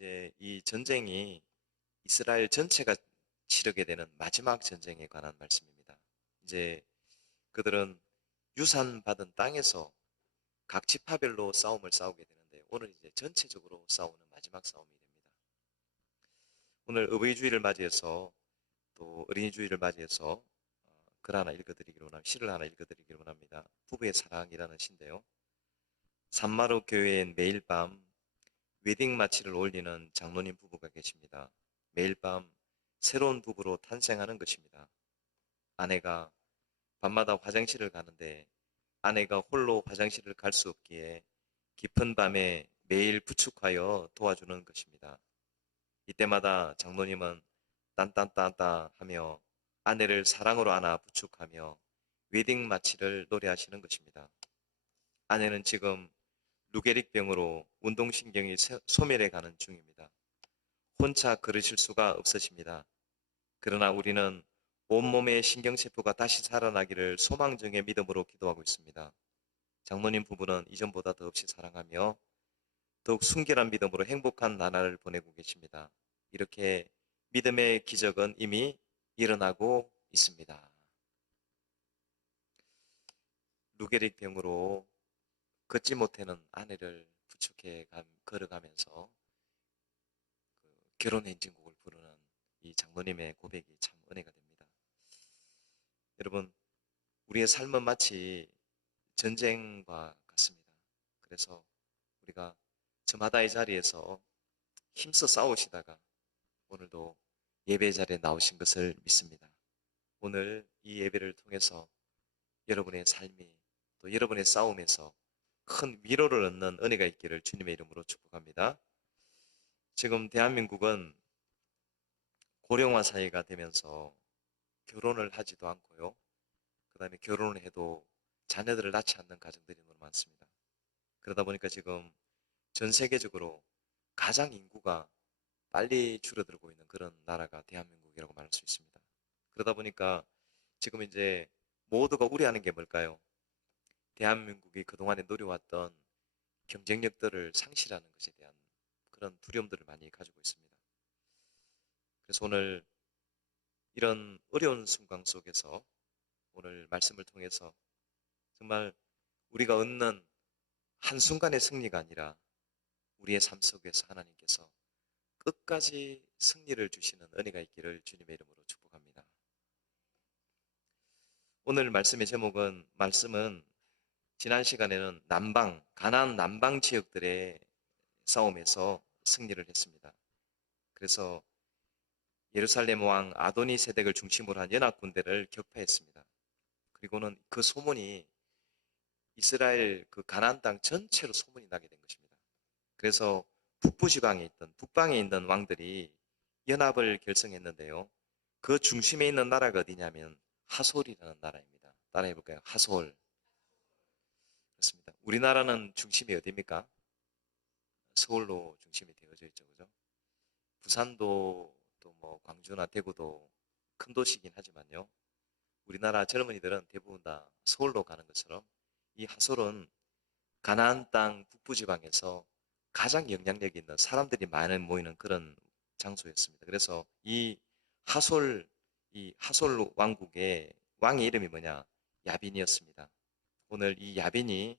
이제 이 전쟁이 이스라엘 전체가 치르게 되는 마지막 전쟁에 관한 말씀입니다. 이제 그들은 유산받은 땅에서 각 지파별로 싸움을 싸우게 되는데 오늘 이제 전체적으로 싸우는 마지막 싸움이 됩니다. 오늘 어버이주의를 맞이해서 또 어린이주의를 맞이해서 글 하나 읽어드리기로 합니다. 시를 하나 읽어드리기로 합니다. 부부의 사랑이라는 시인데요. 산마루 교회엔 매일 밤 웨딩 마치를 올리는 장로님 부부가 계십니다. 매일 밤 새로운 부부로 탄생하는 것입니다. 아내가 밤마다 화장실을 가는데 아내가 홀로 화장실을 갈 수 없기에 깊은 밤에 매일 부축하여 도와주는 것입니다. 이때마다 장로님은 딴딴딴따 하며 아내를 사랑으로 안아 부축하며 웨딩 마치를 노래하시는 것입니다. 아내는 지금 루게릭병으로 운동신경이 소멸해 가는 중입니다. 혼자 걸으실 수가 없으십니다. 그러나 우리는 온몸의 신경세포가 다시 살아나기를 소망정의 믿음으로 기도하고 있습니다. 장로님 부부는 이전보다 더없이 사랑하며 더욱 순결한 믿음으로 행복한 나날을 보내고 계십니다. 이렇게 믿음의 기적은 이미 일어나고 있습니다. 루게릭 병으로 걷지 못하는 아내를 부축해 걸어가면서 결혼 행진곡을 부르는 이 장로님의 고백이 참 은혜가 됩니다. 여러분, 우리의 삶은 마치 전쟁과 같습니다. 그래서 우리가 저마다의 자리에서 힘써 싸우시다가 오늘도 예배 자리에 나오신 것을 믿습니다. 오늘 이 예배를 통해서 여러분의 삶이 또 여러분의 싸움에서 큰 위로를 얻는 은혜가 있기를 주님의 이름으로 축복합니다. 지금 대한민국은 고령화 사회가 되면서 결혼을 하지도 않고요. 그 다음에 결혼을 해도 자녀들을 낳지 않는 가정들이 너무 많습니다. 그러다 보니까 지금 전 세계적으로 가장 인구가 빨리 줄어들고 있는 그런 나라가 대한민국이라고 말할 수 있습니다. 그러다 보니까 지금 이제 모두가 우려하는 게 뭘까요? 대한민국이 그동안에 누려왔던 경쟁력들을 상실하는 것에 대한 그런 두려움들을 많이 가지고 있습니다. 그래서 오늘 이런 어려운 순간 속에서 오늘 말씀을 통해서 정말 우리가 얻는 한순간의 승리가 아니라 우리의 삶 속에서 하나님께서 끝까지 승리를 주시는 은혜가 있기를 주님의 이름으로 축복합니다. 오늘 말씀의 제목은 말씀은 지난 시간에는 가나안 남방 지역들의 싸움에서 승리를 했습니다. 그래서 예루살렘 왕 아도니 세덱을 중심으로 한 연합 군대를 격파했습니다. 그리고는 그 소문이 이스라엘 그 가나안 땅 전체로 소문이 나게 된 것입니다. 그래서 북방에 있는 왕들이 연합을 결성했는데요. 그 중심에 있는 나라가 어디냐면 하솔이라는 나라입니다. 따라해 볼까요? 하솔. 그렇습니다. 우리나라는 중심이 어디입니까? 서울로 중심이 되어져 있죠. 그죠? 부산도 또 뭐 광주나 대구도 큰 도시이긴 하지만요. 우리나라 젊은이들은 대부분 다 서울로 가는 것처럼 이 하솔은 가나안 땅 북부 지방에서 가장 영향력이 있는 사람들이 많이 모이는 그런 장소였습니다. 그래서 하솔 이 하솔 왕국의 왕의 이름이 뭐냐? 야빈이었습니다. 오늘 이 야빈이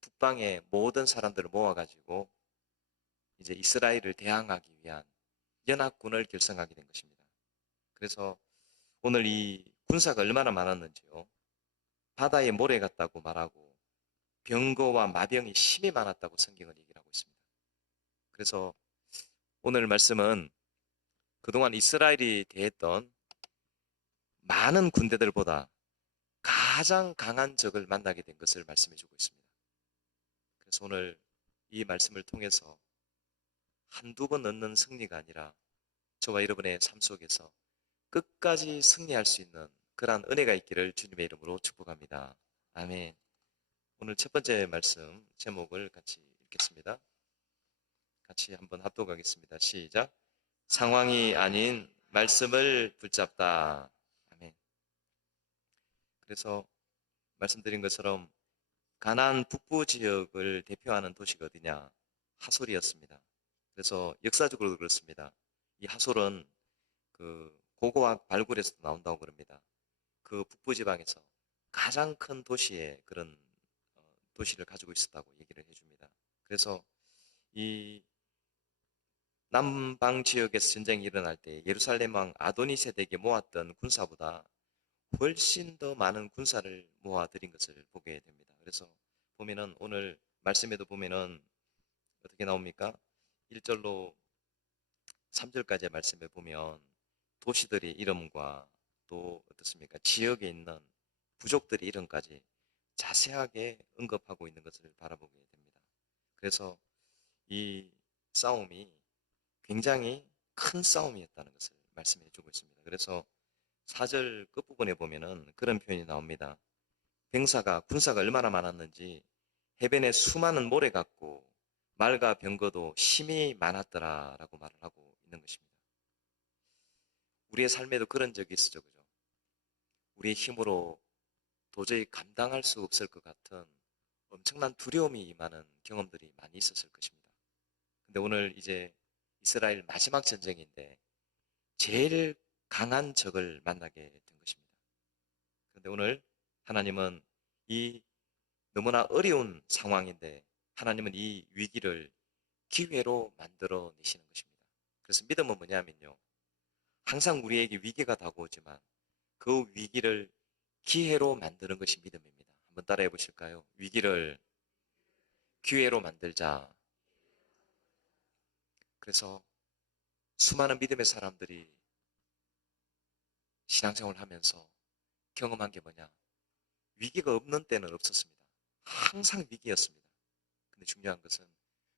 북방의 모든 사람들을 모아가지고 이제 이스라엘을 대항하기 위한 연합군을 결성하게 된 것입니다. 그래서 오늘 이 군사가 얼마나 많았는지요. 바다에 모래 같다고 말하고 병거와 마병이 심히 많았다고 성경은 얘기를 하고 있습니다. 그래서 오늘 말씀은 그동안 이스라엘이 대했던 많은 군대들보다 가장 강한 적을 만나게 된 것을 말씀해 주고 있습니다. 그래서 오늘 이 말씀을 통해서 한두 번 얻는 승리가 아니라 저와 여러분의 삶 속에서 끝까지 승리할 수 있는 그러한 은혜가 있기를 주님의 이름으로 축복합니다. 아멘. 오늘 첫 번째 말씀 제목을 같이 읽겠습니다. 같이 한번 합독하겠습니다. 시작. 상황이 아닌 말씀을 붙잡다. 아멘. 그래서 말씀드린 것처럼 가나안 북부 지역을 대표하는 도시가 어디냐? 하솔이었습니다. 그래서 역사적으로도 그렇습니다. 이 하솔은 그 고고학 발굴에서도 나온다고 그럽니다. 그 북부 지방에서 가장 큰 도시에 그런 도시를 가지고 있었다고 얘기를 해줍니다. 그래서 이 남방 지역에서 전쟁이 일어날 때 예루살렘 왕 아도니세덱이 모았던 군사보다 훨씬 더 많은 군사를 모아들인 것을 보게 됩니다. 그래서 보면은 오늘 말씀에도 보면은 어떻게 나옵니까? 1절로 3절까지의 말씀에 보면 도시들의 이름과 또 어떻습니까? 지역에 있는 부족들의 이름까지 자세하게 언급하고 있는 것을 바라보게 됩니다. 그래서 이 싸움이 굉장히 큰 싸움이었다는 것을 말씀해 주고 있습니다. 그래서 4절 끝부분에 보면은 그런 표현이 나옵니다. 군사가 얼마나 많았는지 해변에 수많은 모래 같고 말과 병거도 심히 많았더라라고 말을 하고 있는 것입니다. 우리의 삶에도 그런 적이 있었죠. 그죠? 우리의 힘으로 도저히 감당할 수 없을 것 같은 엄청난 두려움이 임하는 경험들이 많이 있었을 것입니다. 근데 오늘 이제 이스라엘 마지막 전쟁인데 제일 강한 적을 만나게 된 것입니다. 그런데 오늘 하나님은 이 너무나 어려운 상황인데 하나님은 이 위기를 기회로 만들어 내시는 것입니다. 그래서 믿음은 뭐냐면요. 항상 우리에게 위기가 다가오지만 그 위기를 기회로 만드는 것이 믿음입니다. 한번 따라해 보실까요? 위기를 기회로 만들자. 그래서 수많은 믿음의 사람들이 신앙생활을 하면서 경험한 게 뭐냐? 위기가 없는 때는 없었습니다. 항상 위기였습니다. 근데 중요한 것은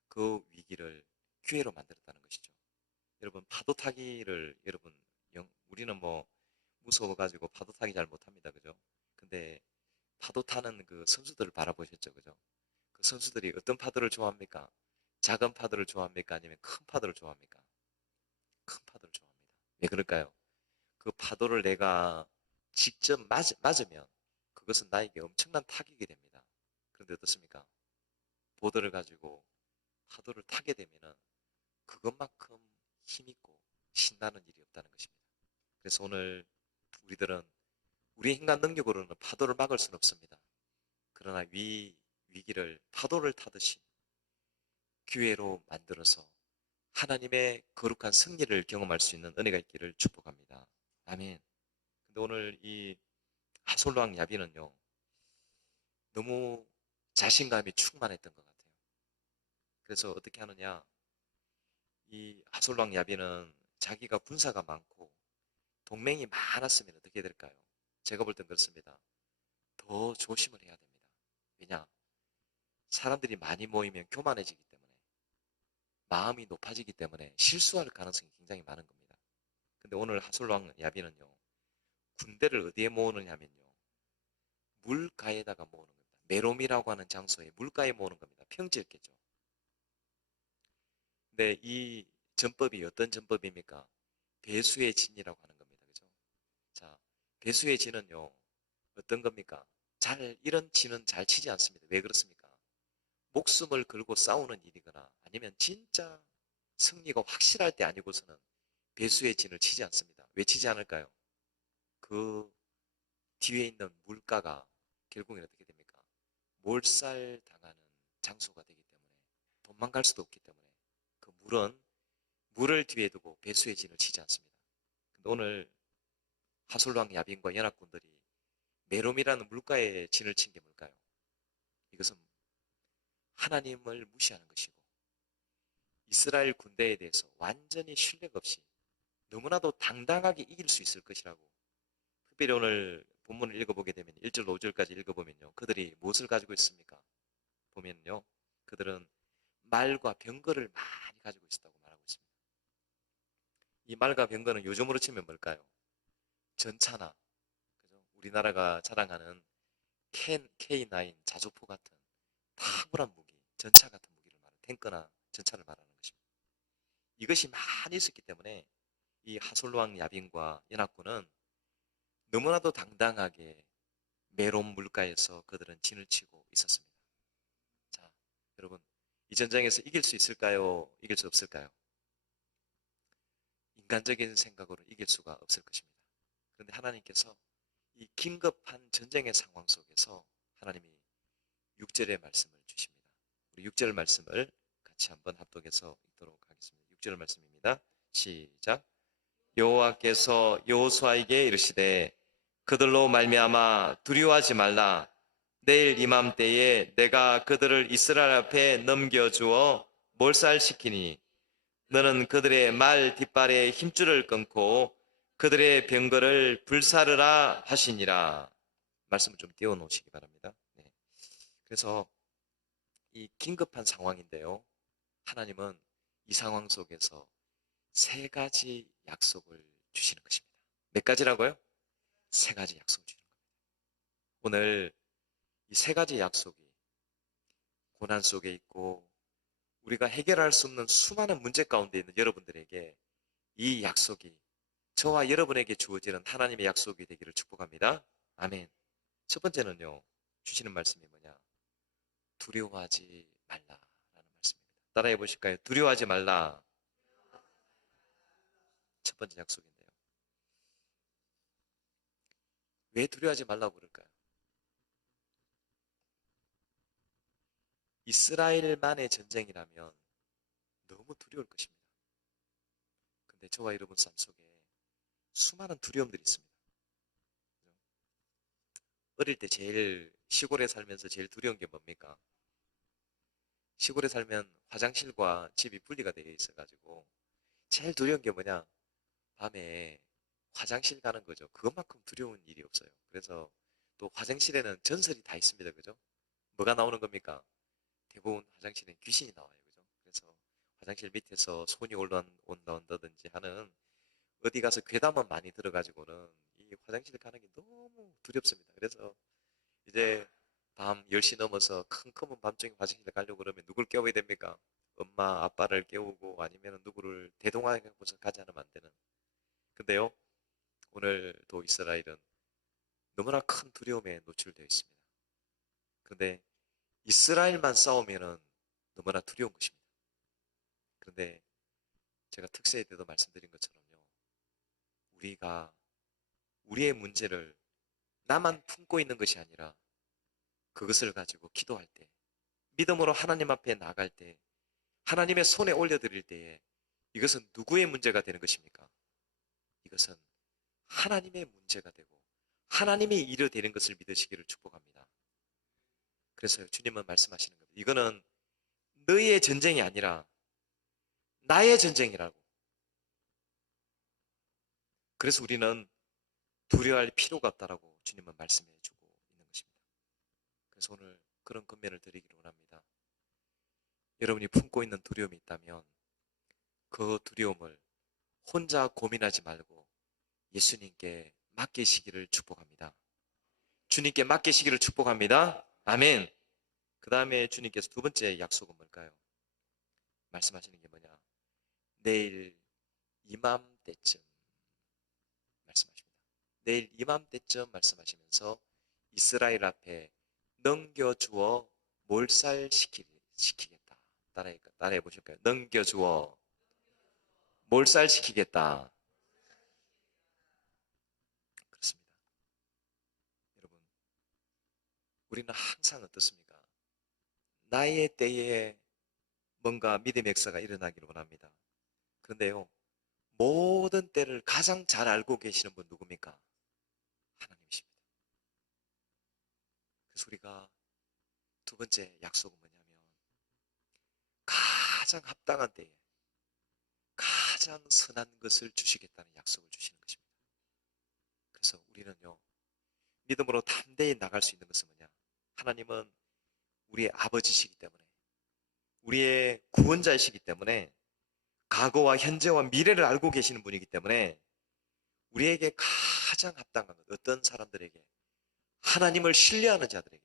그 위기를 기회로 만들었다는 것이죠. 여러분, 파도 타기를 우리는 뭐 무서워가지고 파도 타기 잘 못합니다. 그죠? 근데 파도 타는 그 선수들을 바라보셨죠? 그죠? 그 선수들이 어떤 파도를 좋아합니까? 작은 파도를 좋아합니까? 아니면 큰 파도를 좋아합니까? 큰 파도를 좋아합니다. 왜 그럴까요? 그 파도를 내가 직접 맞으면 그것은 나에게 엄청난 타격이 됩니다. 그런데 어떻습니까? 보드를 가지고 파도를 타게 되면은 그것만큼 힘있고 신나는 일이 없다는 것입니다. 그래서 오늘 우리들은 우리 인간 능력으로는 파도를 막을 수는 없습니다. 그러나 위기를 파도를 타듯이 기회로 만들어서 하나님의 거룩한 승리를 경험할 수 있는 은혜가 있기를 축복합니다. 아멘. 근데 오늘 이 하솔왕 야비는요, 너무 자신감이 충만했던 것 같아요. 그래서 어떻게 하느냐, 이 하솔왕 야비는 자기가 군사가 많고 동맹이 많았으면 어떻게 될까요? 제가 볼 땐 그렇습니다. 더 조심을 해야 됩니다. 왜냐? 사람들이 많이 모이면 교만해지기 때문에, 마음이 높아지기 때문에 실수할 가능성이 굉장히 많은 겁니다. 근데 오늘 하솔왕 야비는요, 군대를 어디에 모으느냐 하면요, 물가에다가 모으는 겁니다. 메롬이라고 하는 장소에 물가에 모으는 겁니다. 평지였겠죠. 근데 이 전법이 어떤 전법입니까? 배수의 진이라고 하는 겁니다. 그죠? 자, 배수의 진은요, 어떤 겁니까? 이런 진은 잘 치지 않습니다. 왜 그렇습니까? 목숨을 걸고 싸우는 일이거나 아니면 진짜 승리가 확실할 때 아니고서는 배수의 진을 치지 않습니다. 왜 치지 않을까요? 그 뒤에 있는 물가가 결국엔 어떻게 됩니까? 몰살당하는 장소가 되기 때문에 도망갈 수도 없기 때문에 그 물을 뒤에 두고 배수의 진을 치지 않습니다. 근데 오늘 하솔왕 야빈과 연합군들이 메롬이라는 물가에 진을 친 게 뭘까요? 이것은 하나님을 무시하는 것이고 이스라엘 군대에 대해서 완전히 신뢰가 없이 너무나도 당당하게 이길 수 있을 것이라고 특별히 오늘 본문을 읽어보게 되면 1절 5절까지 읽어보면요. 그들이 무엇을 가지고 있습니까? 보면요. 그들은 말과 병거를 많이 가지고 있었다고 말하고 있습니다. 이 말과 병거는 요즘으로 치면 뭘까요? 전차나 그죠? 우리나라가 자랑하는 K9 자주포 같은 탁월한 무기, 전차 같은 무기를 말하는 탱크나 전차를 말하는 것입니다. 이것이 많이 있었기 때문에 이 하솔로왕 야빈과 연합군은 너무나도 당당하게 메론 물가에서 그들은 진을 치고 있었습니다. 자, 여러분 이 전쟁에서 이길 수 있을까요? 이길 수 없을까요? 인간적인 생각으로 이길 수가 없을 것입니다. 그런데 하나님께서 이 긴급한 전쟁의 상황 속에서 하나님이 6절의 말씀을 주십니다. 우리 6절 말씀을 같이 한번 합독해서 읽도록 하겠습니다. 6절 말씀입니다. 시작. 여호와께서 여호수아에게 이르시되 그들로 말미암아 두려워하지 말라. 내일 이맘때에 내가 그들을 이스라엘 앞에 넘겨주어 몰살시키니 너는 그들의 말 뒷발에 힘줄을 끊고 그들의 병거를 불사르라 하시니라. 말씀을 좀 띄워놓으시기 바랍니다. 네. 그래서 이 긴급한 상황인데요. 하나님은 이 상황 속에서 세 가지 약속을 주시는 것입니다. 몇 가지라고요? 세 가지 약속을 주시는 겁니다. 오늘 이 세 가지 약속이 고난 속에 있고 우리가 해결할 수 없는 수많은 문제 가운데 있는 여러분들에게 이 약속이 저와 여러분에게 주어지는 하나님의 약속이 되기를 축복합니다. 아멘. 첫 번째는요, 주시는 말씀이 뭐냐? 두려워하지 말라라는 말씀입니다. 따라해 보실까요? 두려워하지 말라. 첫 번째 약속인데요. 왜 두려워하지 말라고 그럴까요? 이스라엘만의 전쟁이라면 너무 두려울 것입니다. 근데 저와 여러분 삶 속에 수많은 두려움들이 있습니다. 어릴 때 제일 시골에 살면서 제일 두려운 게 뭡니까? 시골에 살면 화장실과 집이 분리가 되어 있어가지고 제일 두려운 게 뭐냐? 밤에 화장실 가는 거죠. 그것만큼 두려운 일이 없어요. 그래서 또 화장실에는 전설이 다 있습니다. 그죠? 뭐가 나오는 겁니까? 대부분 화장실엔 귀신이 나와요. 그죠? 그래서 화장실 밑에서 손이 올라온다든지 하는 어디 가서 괴담은 많이 들어가지고는 이 화장실 가는 게 너무 두렵습니다. 그래서 이제 밤 10시 넘어서 컴컴한 밤중에 화장실 가려고 그러면 누굴 깨워야 됩니까? 엄마, 아빠를 깨우고 아니면 누구를 대동하게 해서 가지 않으면 안 되는. 근데요, 오늘도 이스라엘은 너무나 큰 두려움에 노출되어 있습니다. 그런데 이스라엘만 싸우면은 너무나 두려운 것입니다. 그런데 제가 특세에 때도 말씀드린 것처럼요, 우리가 우리의 문제를 나만 품고 있는 것이 아니라 그것을 가지고 기도할 때, 믿음으로 하나님 앞에 나갈 때, 하나님의 손에 올려드릴 때에 이것은 누구의 문제가 되는 것입니까? 이것은 하나님의 문제가 되고 하나님의 일이 되는 것을 믿으시기를 축복합니다. 그래서 주님은 말씀하시는 겁니다. 이거는 너희의 전쟁이 아니라 나의 전쟁이라고. 그래서 우리는 두려워할 필요가 없다라고 주님은 말씀해 주고 있는 것입니다. 그래서 오늘 그런 권면을 드리기를 원합니다. 여러분이 품고 있는 두려움이 있다면 그 두려움을 혼자 고민하지 말고 예수님께 맡기시기를 축복합니다. 주님께 맡기시기를 축복합니다. 아멘. 그 다음에 주님께서 두 번째 약속은 뭘까요? 말씀하시는 게 뭐냐? 내일 이맘때쯤 말씀하십니다. 내일 이맘때쯤 말씀하시면서 이스라엘 앞에 넘겨주어 몰살시키겠다. 따라해 보실까요? 넘겨주어 몰살시키겠다. 그렇습니다. 여러분, 우리는 항상 어떻습니까? 나의 때에 뭔가 믿음의 역사가 일어나기를 원합니다. 그런데요, 모든 때를 가장 잘 알고 계시는 분 누굽니까? 하나님이십니다. 그래서 우리가 두 번째 약속은 뭐냐면 가장 합당한 때에 가장 선한 것을 주시겠다는 약속을 주시는 것입니다. 그래서 우리는요, 믿음으로 담대히 나갈 수 있는 것은 뭐냐? 하나님은 우리의 아버지시기 때문에 우리의 구원자이시기 때문에 과거와 현재와 미래를 알고 계시는 분이기 때문에 우리에게 가장 합당한 것, 어떤 사람들에게 하나님을 신뢰하는 자들에게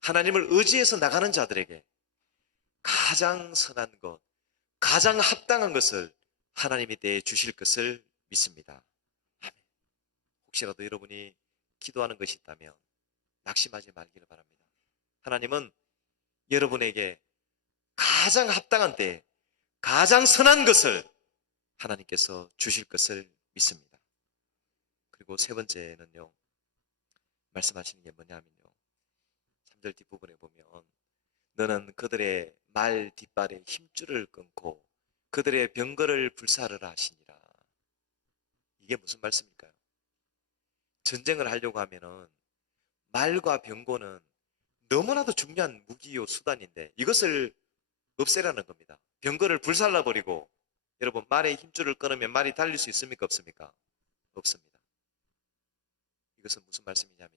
하나님을 의지해서 나가는 자들에게 가장 선한 것, 가장 합당한 것을 하나님이 때에 주실 것을 믿습니다. 아멘. 혹시라도 여러분이 기도하는 것이 있다면 낙심하지 말기를 바랍니다. 하나님은 여러분에게 가장 합당한 때에 가장 선한 것을 하나님께서 주실 것을 믿습니다. 그리고 세 번째는요, 말씀하시는 게 뭐냐면요, 3절 뒷부분에 보면 너는 그들의 말 뒷발에 힘줄을 끊고 그들의 병거를 불사르라 하시니라. 이게 무슨 말씀일까요? 전쟁을 하려고 하면은 말과 병거는 너무나도 중요한 무기요 수단인데 이것을 없애라는 겁니다. 병거를 불살라 버리고, 여러분 말에 힘줄을 끊으면 말이 달릴 수 있습니까? 없습니까? 없습니다. 이것은 무슨 말씀이냐면요,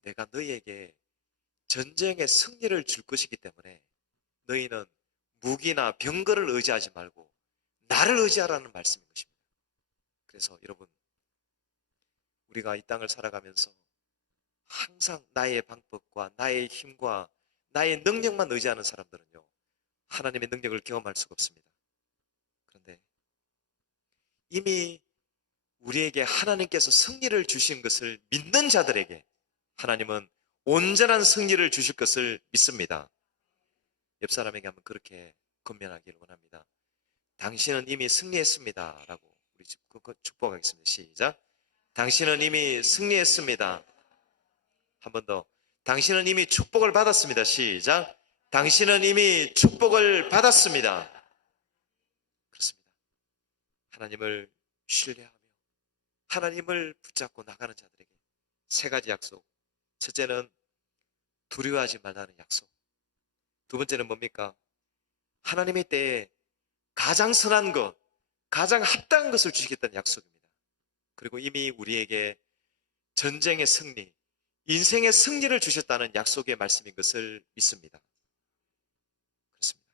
내가 너희에게 전쟁의 승리를 줄 것이기 때문에 너희는 무기나 병거를 의지하지 말고 나를 의지하라는 말씀인 것입니다. 그래서 여러분, 우리가 이 땅을 살아가면서 항상 나의 방법과 나의 힘과 나의 능력만 의지하는 사람들은요, 하나님의 능력을 경험할 수가 없습니다. 그런데 이미 우리에게 하나님께서 승리를 주신 것을 믿는 자들에게 하나님은 온전한 승리를 주실 것을 믿습니다. 옆 사람에게 한번 그렇게 건면하기를 원합니다. 당신은 이미 승리했습니다 라고 우리 축복하겠습니다. 시작. 당신은 이미 승리했습니다. 한 번 더. 당신은 이미 축복을 받았습니다. 시작. 당신은 이미 축복을 받았습니다. 그렇습니다. 하나님을 신뢰하며 하나님을 붙잡고 나가는 자들에게 세 가지 약속. 첫째는 두려워하지 말라는 약속. 두 번째는 뭡니까? 하나님의 때에 가장 선한 것, 가장 합당한 것을 주시겠다는 약속입니다. 그리고 이미 우리에게 전쟁의 승리, 인생의 승리를 주셨다는 약속의 말씀인 것을 믿습니다. 그렇습니다.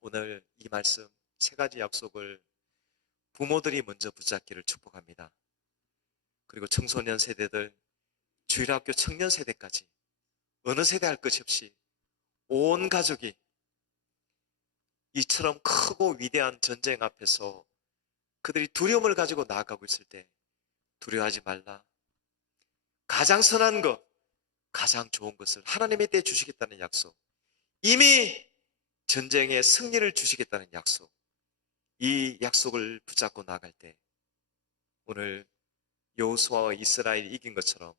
오늘 이 말씀 세 가지 약속을 부모들이 먼저 붙잡기를 축복합니다. 그리고 청소년 세대들, 주일학교 청년 세대까지 어느 세대 할 것이 없이 온 가족이 이처럼 크고 위대한 전쟁 앞에서 그들이 두려움을 가지고 나아가고 있을 때 두려워하지 말라. 가장 선한 것, 가장 좋은 것을 하나님의 때에 주시겠다는 약속, 이미 전쟁의 승리를 주시겠다는 약속, 이 약속을 붙잡고 나갈 때 오늘 여호수아와 이스라엘이 이긴 것처럼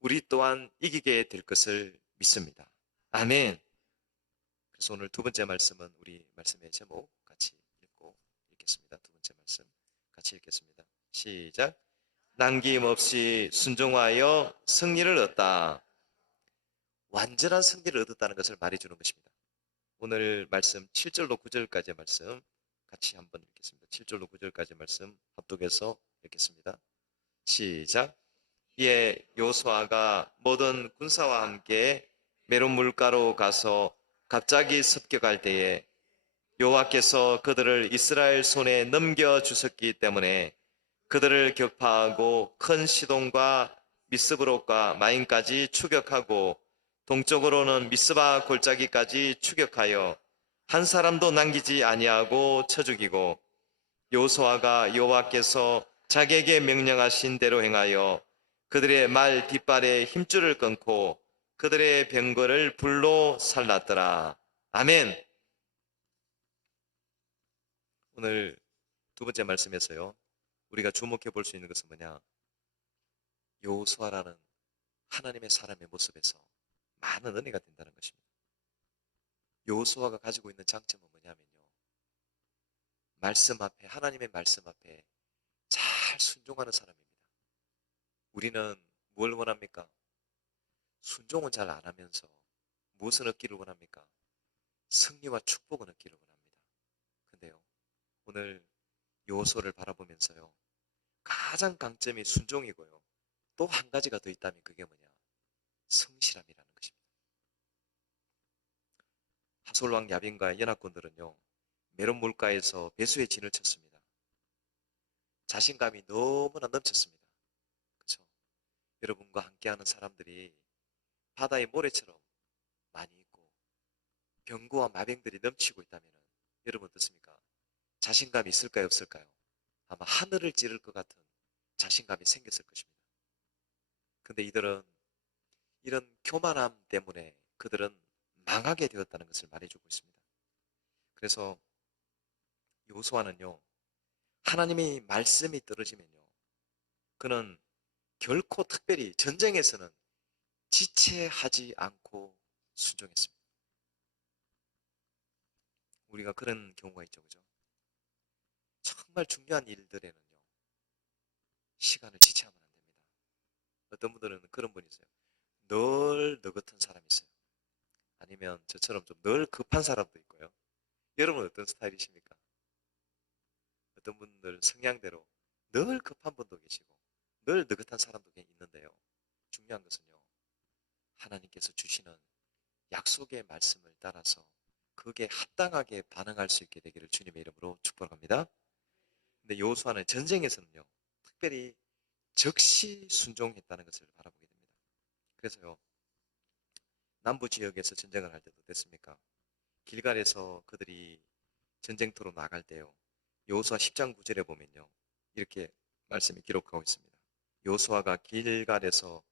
우리 또한 이기게 될 것을 믿습니다. 아멘. 그래서 오늘 두 번째 말씀은 우리 말씀의 제목 같이 읽겠습니다. 두 번째 말씀 같이 읽겠습니다. 시작. 남김없이 순종하여 승리를 얻다. 완전한 승리를 얻었다는 것을 말해주는 것입니다. 오늘 말씀 7절로 9절까지의 말씀 같이 한번 읽겠습니다. 7절로 9절까지의 말씀 합독해서 읽겠습니다. 시작. 이에 여호수아가 모든 군사와 함께 메론 물가로 가서 갑자기 습격할 때에 여호와께서 그들을 이스라엘 손에 넘겨 주셨기 때문에 그들을 격파하고 큰 시돈과 미스브롯과 마인까지 추격하고 동쪽으로는 미스바 골짜기까지 추격하여 한 사람도 남기지 아니하고 쳐 죽이고, 여호수아가 여호와께서 자기에게 명령하신 대로 행하여 그들의 말 뒷발에 힘줄을 끊고 그들의 병거를 불로 살랐더라. 아멘. 오늘 두 번째 말씀에서요, 우리가 주목해 볼 수 있는 것은 뭐냐? 여호수아라는 하나님의 사람의 모습에서 많은 은혜가 된다는 것입니다. 여호수아가 가지고 있는 장점은 뭐냐면요, 말씀 앞에, 하나님의 말씀 앞에 잘 순종하는 사람입니다. 우리는 뭘 원합니까? 순종은 잘 안 하면서 무엇을 얻기를 원합니까? 승리와 축복을 얻기를 원합니다. 근데요, 오늘 여호수아를 바라보면서요, 가장 강점이 순종이고요, 또 한 가지가 더 있다면 그게 뭐냐? 성실함이라는 것입니다. 하솔왕 야빈과 연합군들은요, 메론 물가에서 배수의 진을 쳤습니다. 자신감이 너무나 넘쳤습니다. 그렇죠? 여러분과 함께하는 사람들이 바다의 모래처럼 많이 있고 병거와 마병들이 넘치고 있다면 여러분 어떻습니까? 자신감이 있을까요, 없을까요? 아마 하늘을 찌를 것 같은 자신감이 생겼을 것입니다. 근데 이들은 이런 교만함 때문에 그들은 망하게 되었다는 것을 말해주고 있습니다. 그래서 여호수아는요, 하나님의 말씀이 떨어지면요, 그는 결코 특별히 전쟁에서는 지체하지 않고 순종했습니다. 우리가 그런 경우가 있죠, 그죠? 정말 중요한 일들에는요, 시간을 지체하면 안 됩니다. 어떤 분들은 그런 분이 있어요. 늘 너 같은 사람이 있어요. 아니면 저처럼 좀 늘 급한 사람도 있고요. 여러분 어떤 스타일이십니까? 어떤 분들 성향대로 늘 급한 분도 계시고 늘 느긋한 사람도 있는데요. 중요한 것은요, 하나님께서 주시는 약속의 말씀을 따라서 그게 합당하게 반응할 수 있게 되기를 주님의 이름으로 축복합니다. 근데 여호수아는 전쟁에서는요, 특별히 즉시 순종했다는 것을 바라보게 됩니다. 그래서요, 남부 지역에서 전쟁을 할 때도 됐습니까? 길갈에서 그들이 전쟁터로 나갈 때요, 여호수아 10장 9절에 보면요, 이렇게 말씀이 기록하고 있습니다. 여호수아가 길갈에서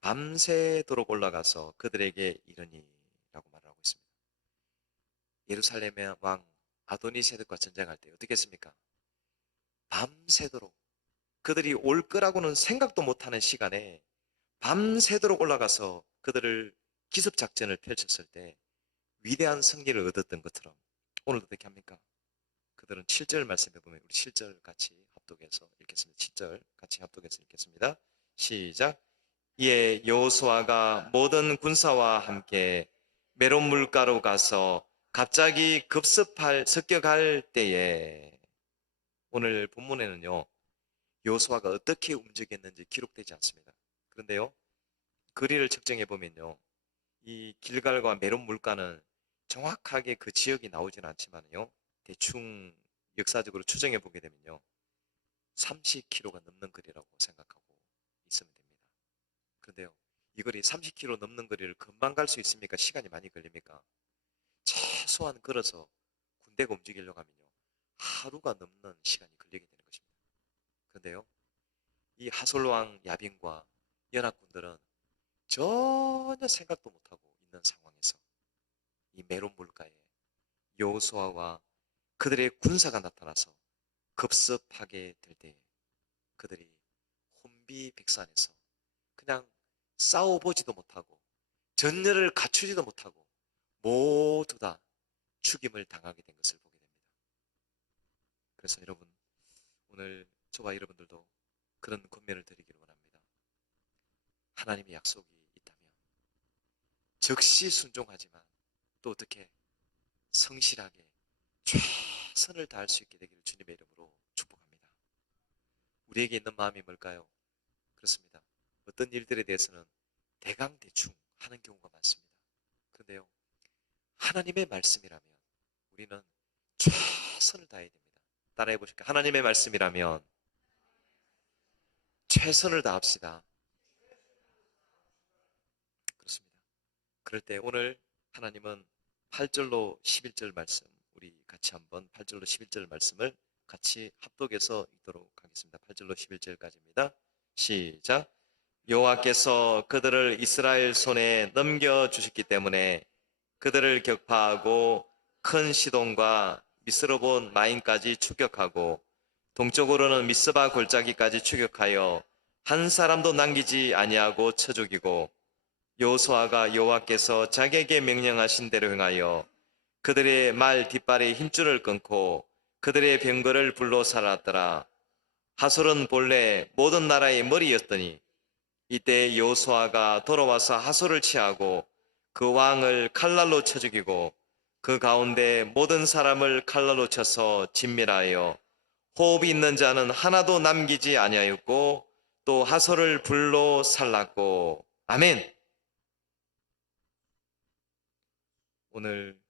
밤새도록 올라가서 그들에게 이르니 라고 말을 하고 있습니다. 예루살렘의 왕 아도니세덱과 전쟁할 때 어떻게 했습니까? 밤새도록, 그들이 올 거라고는 생각도 못하는 시간에 밤새도록 올라가서 그들을 기습작전을 펼쳤을 때 위대한 승리를 얻었던 것처럼 오늘도 어떻게 합니까? 그들은 7절 말씀해 보면 우리 7절 같이 합독해서 읽겠습니다. 7절 같이 합독해서 읽겠습니다. 시작. 이에 여호수아가 모든 군사와 함께 메론 물가로 가서 갑자기 습격할 때에, 오늘 본문에는요, 여호수아가 어떻게 움직였는지 기록되지 않습니다. 그런데요, 거리를 측정해 보면요, 이 길갈과 메론 물가는 정확하게 그 지역이 나오지는 않지만요, 대충 역사적으로 추정해 보게 되면요, 30km가 넘는 거리라고 생각하고 있으면 됩니다. 그런데요, 이 거리 30km 넘는 거리를 금방 갈 수 있습니까? 시간이 많이 걸립니까? 최소한 걸어서 군대가 움직이려고 하면요, 하루가 넘는 시간이 걸리게 되는 것입니다. 그런데요, 이 하솔왕 야빈과 연합군들은 전혀 생각도 못하고 있는 상황에서 이 메론 물가에 여호수아와 그들의 군사가 나타나서 급습하게 될 때 그들이 혼비백산해서 그냥 싸워보지도 못하고 전열을 갖추지도 못하고 모두 다 죽임을 당하게 된 것을 보게 됩니다. 그래서 여러분, 오늘 저와 여러분들도 그런 권면을 드리기를 원합니다. 하나님의 약속이 있다면 즉시 순종하지만 또 어떻게 성실하게 최선을 다할 수 있게 되기를 주님의 이름으로 축복합니다. 우리에게 있는 마음이 뭘까요? 그렇습니다. 어떤 일들에 대해서는 대강대충 하는 경우가 많습니다. 그런데요, 하나님의 말씀이라면 우리는 최선을 다해야 됩니다. 따라해 보실까요? 하나님의 말씀이라면 최선을 다합시다. 그렇습니다. 그럴 때 오늘 하나님은 8절로 11절 말씀, 우리 같이 한번 8절로 11절 말씀을 같이 합독해서 읽도록 하겠습니다. 8절로 11절까지입니다. 시작. 여호와께서 그들을 이스라엘 손에 넘겨주셨기 때문에 그들을 격파하고 큰 시돈과 미스로본 마임까지 추격하고 동쪽으로는 미스바 골짜기까지 추격하여 한 사람도 남기지 아니하고 쳐 죽이고, 여호수아가 여호와께서 자기에게 명령하신 대로 행하여 그들의 말 뒷발의 힘줄을 끊고 그들의 병거를 불로 살았더라. 하솔은 본래 모든 나라의 머리였더니 이때 여호수아가 돌아와서 하솔을 취하고 그 왕을 칼날로 쳐 죽이고 그 가운데 모든 사람을 칼날로 쳐서 진멸하여 호흡이 있는 자는 하나도 남기지 아니하였고 또 하솔을 불로 살랐고. 아멘. 오늘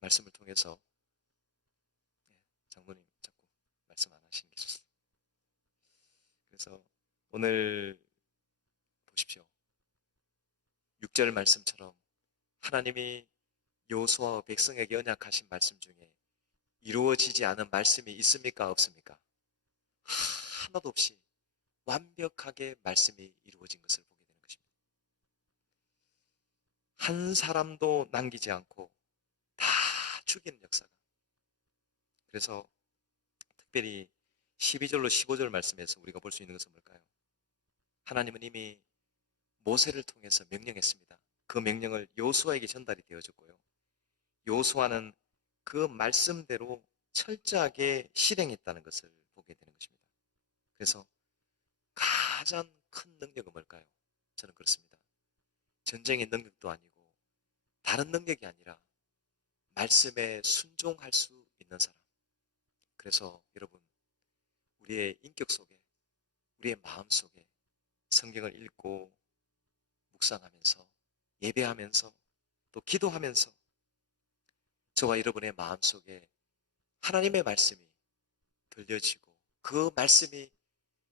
말씀을 통해서 장로님 자꾸 말씀 안 하시는 게 좋습니다. 그래서 오늘 보십시오. 6절 말씀처럼 하나님이 여호수아와 백성에게 언약하신 말씀 중에 이루어지지 않은 말씀이 있습니까? 없습니까? 하나도 없이 완벽하게 말씀이 이루어진 것을 보게 되는 것입니다. 한 사람도 남기지 않고 다 죽이는 역사가. 그래서 특별히 12절로 15절 말씀에서 우리가 볼 수 있는 것은 뭘까요? 하나님은 이미 모세를 통해서 명령했습니다. 그 명령을 여호수아에게 전달이 되어졌고요. 여호수아는 그 말씀대로 철저하게 실행했다는 것을 보게 되는 것입니다. 그래서 가장 큰 능력은 뭘까요? 저는 그렇습니다. 전쟁의 능력도 아니고 다른 능력이 아니라 말씀에 순종할 수 있는 사람. 그래서 여러분, 우리의 인격 속에, 우리의 마음 속에 성경을 읽고 묵상하면서 예배하면서 또 기도하면서 저와 여러분의 마음 속에 하나님의 말씀이 들려지고 그 말씀이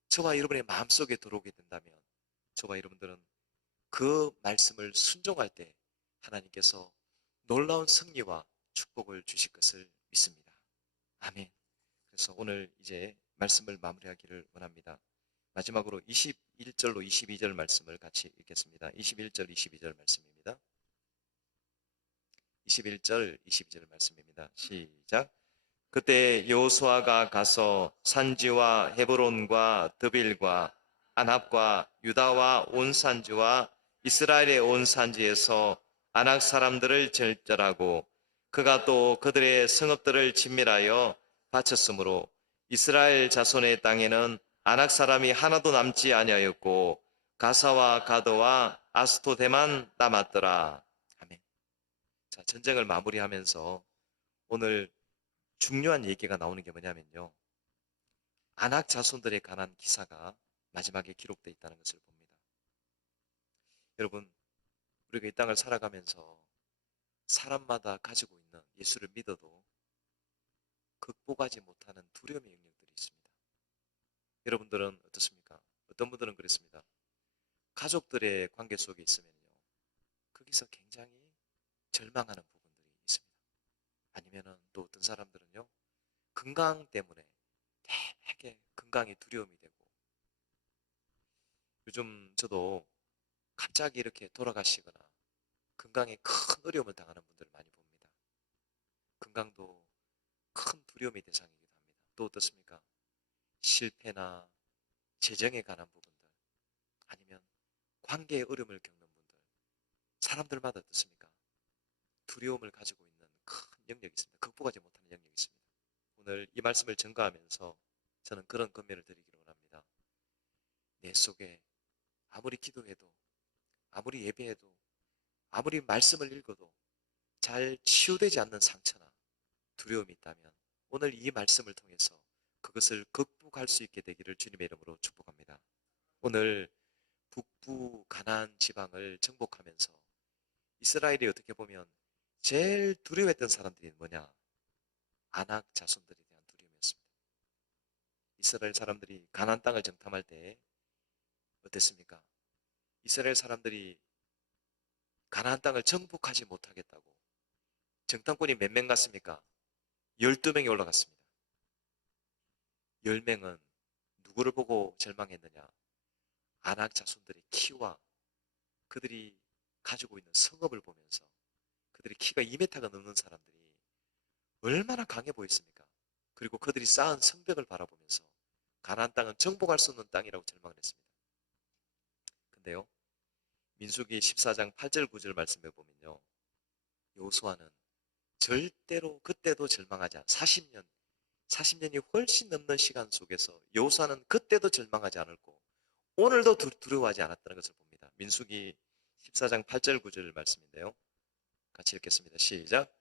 저와 여러분의 마음 속에 들어오게 된다면 저와 여러분들은 그 말씀을 순종할 때 하나님께서 놀라운 승리와 축복을 주실 것을 믿습니다. 아멘. 그래서 오늘 이제 말씀을 마무리하기를 원합니다. 마지막으로 21절로 22절 말씀을 같이 읽겠습니다. 21절, 22절 말씀입니다. 21절, 22절 말씀입니다. 시작. 그때 여호수아가 가서 산지와 헤브론과 드빌과 아납과 유다와 온 산지와 이스라엘의 온 산지에서 아낙 사람들을 절절하고 그가 또 그들의 성읍들을 진멸하여 바쳤으므로 이스라엘 자손의 땅에는 아낙 사람이 하나도 남지 아니하였고 가사와 가드와 아스토데만 남았더라. 아멘. 자, 전쟁을 마무리하면서 오늘 중요한 얘기가 나오는 게 뭐냐면요. 아낙 자손들에 관한 기사가 마지막에 기록되어 있다는 것을 봅니다. 여러분, 우리가 이 땅을 살아가면서 사람마다 가지고 있는 예수를 믿어도 극복하지 못하는 두려움의 영역들이 있습니다. 여러분들은 어떻습니까? 어떤 분들은 그랬습니다. 가족들의 관계 속에 있으면요. 거기서 굉장히 절망하는 부분들이 있습니다. 아니면은 또 어떤 사람들은요. 건강 때문에 되게 건강에 두려움이 되고 요즘 저도 갑자기 이렇게 돌아가시거나 건강에 큰 어려움을 당하는 분들을 많이 봅니다. 건강도 큰 두려움의 대상이기도 합니다. 또 어떻습니까? 실패나 재정에 관한 부분들 아니면 관계의 어려움을 겪는 분들 사람들마다 어떻습니까? 두려움을 가지고 있는 큰 영역이 있습니다. 극복하지 못하는 영역이 있습니다. 오늘 이 말씀을 전가하면서 저는 그런 권면을 드리기를 원합니다. 내 속에 아무리 기도해도 아무리 예배해도 아무리 말씀을 읽어도 잘 치유되지 않는 상처나 두려움이 있다면 오늘 이 말씀을 통해서 그것을 극복할 수 있게 되기를 주님의 이름으로 축복합니다. 오늘 북부 가나안 지방을 정복하면서 이스라엘이 어떻게 보면 제일 두려워했던 사람들이 뭐냐? 아낙 자손들에 대한 두려움이었습니다. 이스라엘 사람들이 가나안 땅을 정탐할 때 어땠습니까? 이스라엘 사람들이 가나안 땅을 정복하지 못하겠다고 정탐꾼이 몇 명 갔습니까? 12명이 올라갔습니다. 10명은 누구를 보고 절망했느냐? 아낙 자손들의 키와 그들이 가지고 있는 성읍을 보면서 그들의 키가 2m가 넘는 사람들이 얼마나 강해 보였습니까? 그리고 그들이 쌓은 성벽을 바라보면서 가나안 땅은 정복할 수 없는 땅이라고 절망을 했습니다. 근데요. 민수기 14장 8절 9절 말씀해 보면요. 여호수아는 절대로 그때도 절망하지 않아 40년이 훨씬 넘는 시간 속에서 여호수아는 그때도 절망하지 않았고 오늘도 두려워하지 않았다는 것을 봅니다. 민수기 14장 8절 9절 말씀인데요. 같이 읽겠습니다. 시작.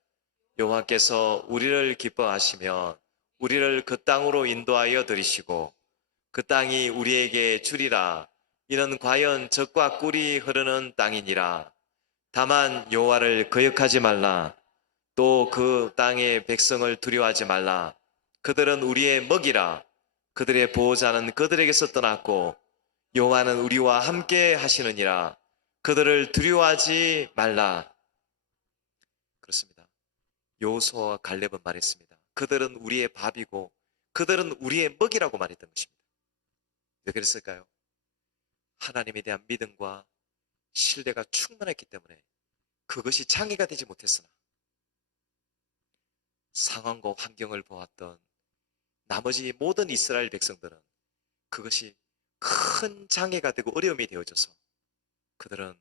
여호와께서 우리를 기뻐하시면 우리를 그 땅으로 인도하여 들이시고 그 땅이 우리에게 주리라. 이는 과연 젖과 꿀이 흐르는 땅이니라. 다만 여호와를 거역하지 말라. 또 그 땅의 백성을 두려워하지 말라. 그들은 우리의 먹이라. 그들의 보호자는 그들에게서 떠났고 여호와는 우리와 함께 하시느니라. 그들을 두려워하지 말라. 그렇습니다. 여호수아와 갈렙은 말했습니다. 그들은 우리의 밥이고 그들은 우리의 먹이라고 말했던 것입니다. 왜 그랬을까요? 하나님에 대한 믿음과 신뢰가 충만했기 때문에 그것이 장애가 되지 못했으나 상황과 환경을 보았던 나머지 모든 이스라엘 백성들은 그것이 큰 장애가 되고 어려움이 되어져서 그들은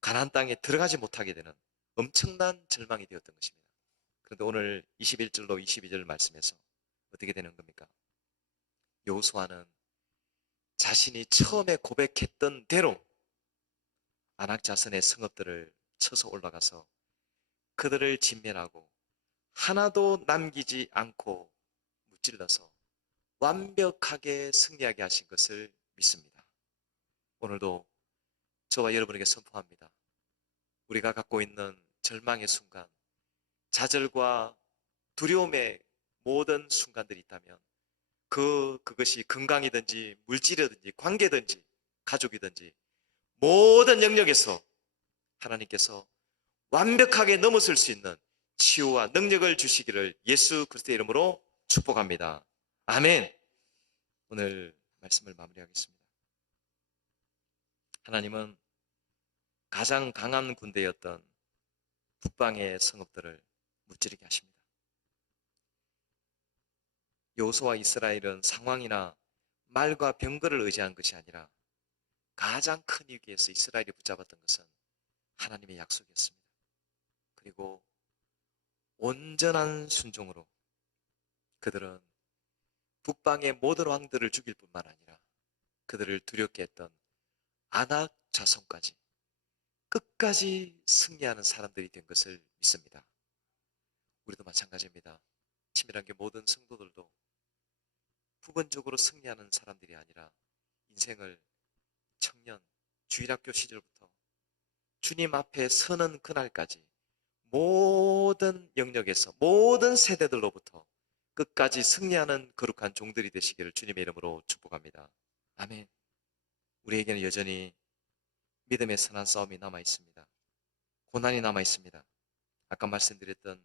가나안 땅에 들어가지 못하게 되는 엄청난 절망이 되었던 것입니다. 그런데 오늘 21절로 22절 말씀에서 어떻게 되는 겁니까? 여호수아는 자신이 처음에 고백했던 대로 아낙 자손의 성읍들을 쳐서 올라가서 그들을 진멸하고 하나도 남기지 않고 무찔러서 완벽하게 승리하게 하신 것을 믿습니다. 오늘도 저와 여러분에게 선포합니다. 우리가 갖고 있는 절망의 순간, 좌절과 두려움의 모든 순간들이 있다면 그것이 건강이든지 물질이든지 관계든지 가족이든지 모든 영역에서 하나님께서 완벽하게 넘어설 수 있는 치유와 능력을 주시기를 예수 그리스도의 이름으로 축복합니다. 아멘. 오늘 말씀을 마무리하겠습니다. 하나님은 가장 강한 군대였던 북방의 성읍들을 무찌르게 하십니다. 여호수아와 이스라엘은 상황이나 말과 병거를 의지한 것이 아니라 가장 큰 위기에서 이스라엘이 붙잡았던 것은 하나님의 약속이었습니다. 그리고 온전한 순종으로 그들은 북방의 모든 왕들을 죽일 뿐만 아니라 그들을 두렵게 했던 아낙 자손까지 끝까지 승리하는 사람들이 된 것을 믿습니다. 우리도 마찬가지입니다. 치밀한 게 모든 성도들도 부분적으로 승리하는 사람들이 아니라 인생을 청년, 주일학교 시절부터 주님 앞에 서는 그날까지 모든 영역에서 모든 세대들로부터 끝까지 승리하는 거룩한 종들이 되시기를 주님의 이름으로 축복합니다. 아멘. 우리에게는 여전히 믿음의 선한 싸움이 남아 있습니다. 고난이 남아 있습니다. 아까 말씀드렸던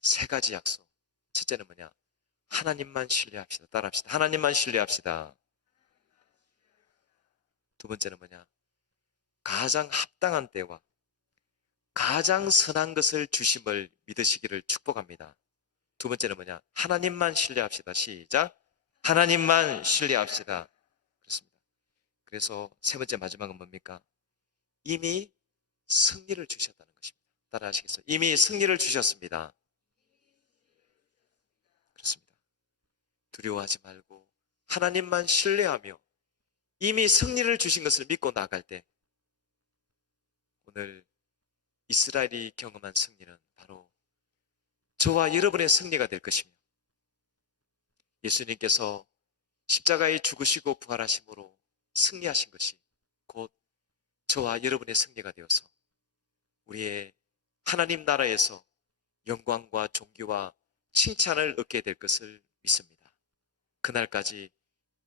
세 가지 약속. 첫째는 뭐냐? 하나님만 신뢰합시다. 따라합시다. 하나님만 신뢰합시다. 두 번째는 뭐냐? 가장 합당한 때와 가장 선한 것을 주심을 믿으시기를 축복합니다. 두 번째는 뭐냐? 하나님만 신뢰합시다. 시작. 하나님만 신뢰합시다. 그렇습니다. 그래서 세 번째 마지막은 뭡니까? 이미 승리를 주셨다는 것입니다. 따라 하시겠어요? 이미 승리를 주셨습니다. 그렇습니다. 두려워하지 말고 하나님만 신뢰하며 이미 승리를 주신 것을 믿고 나아갈 때 오늘 이스라엘이 경험한 승리는 바로 저와 여러분의 승리가 될 것이며 예수님께서 십자가에 죽으시고 부활하심으로 승리하신 것이 곧 저와 여러분의 승리가 되어서 우리의 하나님 나라에서 영광과 존귀와 칭찬을 얻게 될 것을 믿습니다. 그날까지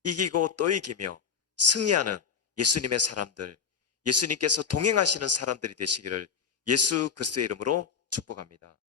이기고 또 이기며 승리하는 예수님의 사람들, 예수님께서 동행하시는 사람들이 되시기를 예수 그리스도의 이름으로 축복합니다.